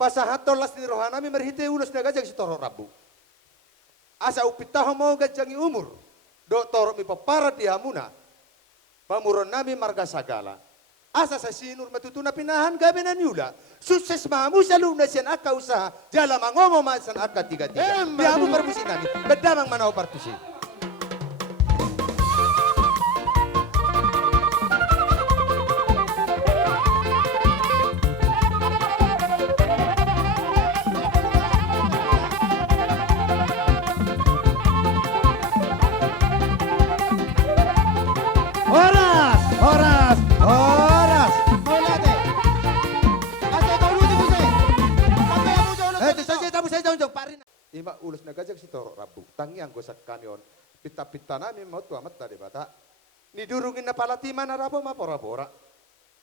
pasahaton las ni rohanami merhite ulos na gajang si toro rabu. Asa upitaho mo gajangi umur. Do toro mi paparat di hamuna. Pamuron nami marga sagala. Asa sa sinur matutuna pinahan gabi na niula. Sukses mahamu sa luna siyan aka usaha. Jala mangomo masan aka tiga-tiga. Di hamu permusin nami. Bedamang manaw partusi. Ima ulus na gajak si toro rabu tangi ang gosak kanyon pita-pita nami mau tu amat tadi bata ni durungin na palatima na rabo mapora-pora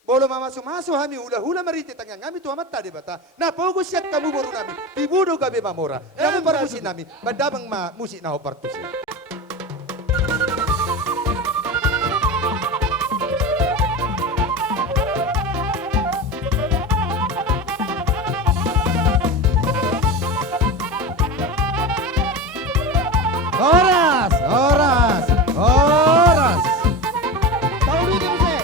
bolo mama sumaso hami hula-hula mariti tangi ngami tu amat tadi bata na pogo siyak kamu boru nami tibudo gabe mamora kamu parmusi nami badabang ma musik na ho partusi. Horas. Tahu dulu sih.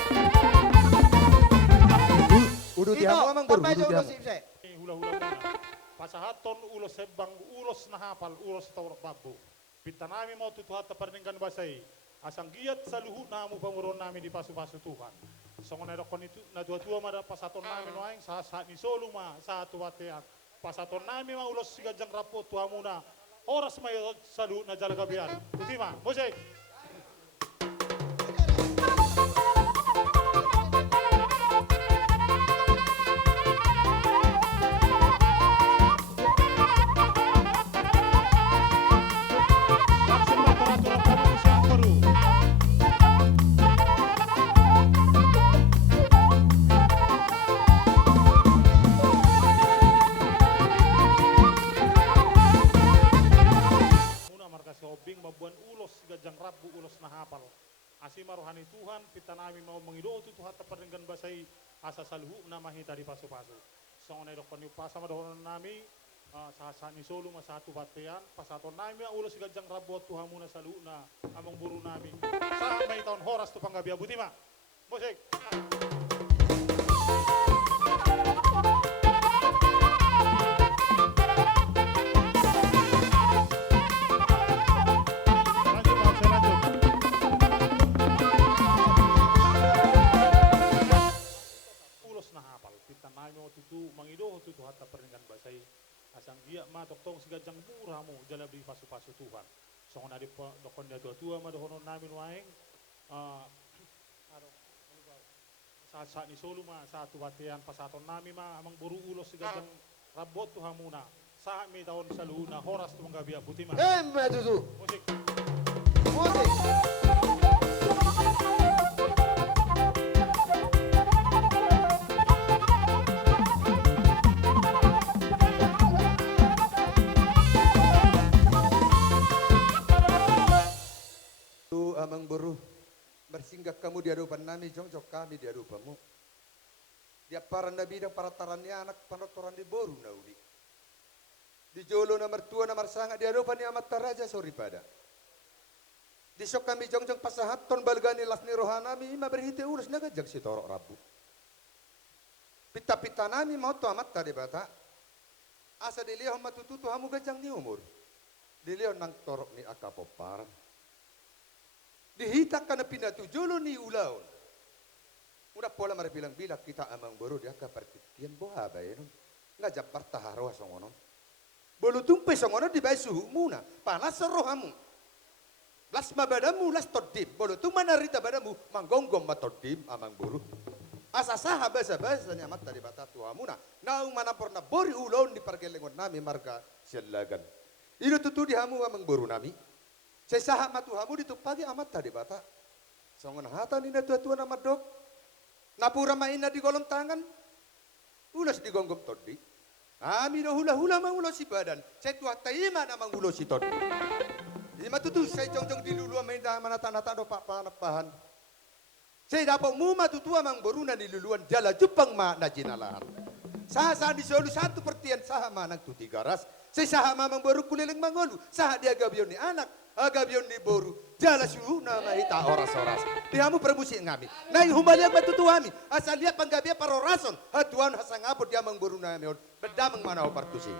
Udah dihamu amang baru. Hula-hula muna. Pasahaton ulos sebang ulos nahapal ulos tawrak babu. Pita nami mau tutuhat taparningkan basai. Asang giat sa luhut namu pamuron nami di pasu-pasu Tuhan. Songon na dokon itu na dua-dua mada pasaton nami noaing sa ni soluma sa tuwatean. Pasaton nami ma ulos sigajang rapo tuhamuna. Oras may salu na jalagabian. Utima, musik. Mabuan ulos gajang rabu ulos nahapal asima rohani Tuhan pita nami mau mengido tu Tuhan taparenggan basai asa salhu namahi tadi pasu-pasu songonai dokon yu pasama dohon nami sahasani solu masatu batean pasaton nami ulos gajang rabu Tuhamuna salhu na among buru nami sampai tahun horas tu panggabia butima musik. Tutu mangido tutu hatta perningkan basai asang dia ma toktong sigajang muramu jala di pasu-pasu Tuhan songon adi dokon dia tua-tua ma dohonon namin waeng saat ni solu ma satu batean pasaton nami ma amang buru ulos sigajang rabot tuhamuna saat mi tahun saluna horas tu manggabia butima Tutu musik amang buru bersinggah kamu di hadapan nami jongjok kami di hadapanmu dia para nabi dan para tarannya anak panotoran di boru naudi di jolo nomor tua nomor sangat di hadapan ni amat taraja sori pada di sok kami jongjok pasahaton balgani lasni rohanami ima berhiti urus nagajak si torok rabu pita-pita nami mau tu amat tadi bata asa dilihat matututu hamu gajang ni umur dilihat nang torok ni akapoparan dihitak kana pinatu jolo ni ulaon. Udah pola mari bilang kita amang baru dia ka pertikian boha bae no. Ngajak partaharo songono. Bolu tumpe songono di bae suhu muna. Panas rohamu. Las mabadamu las todim. Bolu tu manarita badamu manggonggom matodim amang buru. Asa saha basa-basa ni amat tadi bata tuamuna. Naung mana porna bori ulon di pargelengon nami marga sialagan. Ilo tutu di hamu amang buru nami. Saya sahat matuhamu ditupagi amat tadi bata. Songon hata ni tua-tua nama dok. Napura maina di golong tangan. Ulas di gonggom todi. Ami do hula-hula mang ulo si badan. Saya tua taima na mang ulo si todi. Di matutu saya jong-jong di lulu maina manata-nata do pak panapahan. Saya dapat mu matutua mang boruna di luluan jala jupang ma na jinalahan. Saha di solu satu pertian saha manang tu tiga ras. Saya saha mamang baru kuliling mangolu. Saha dia gabion ni anak. Agabion ni boru. Jala suhu nama ita oras-oras. Dihamu permusi ngami. Nai humbaliak batu tuami. Asal lihat panggabia parorason. Hatuan hasang abot dia mangboru nami. Bedamang mana opartusi.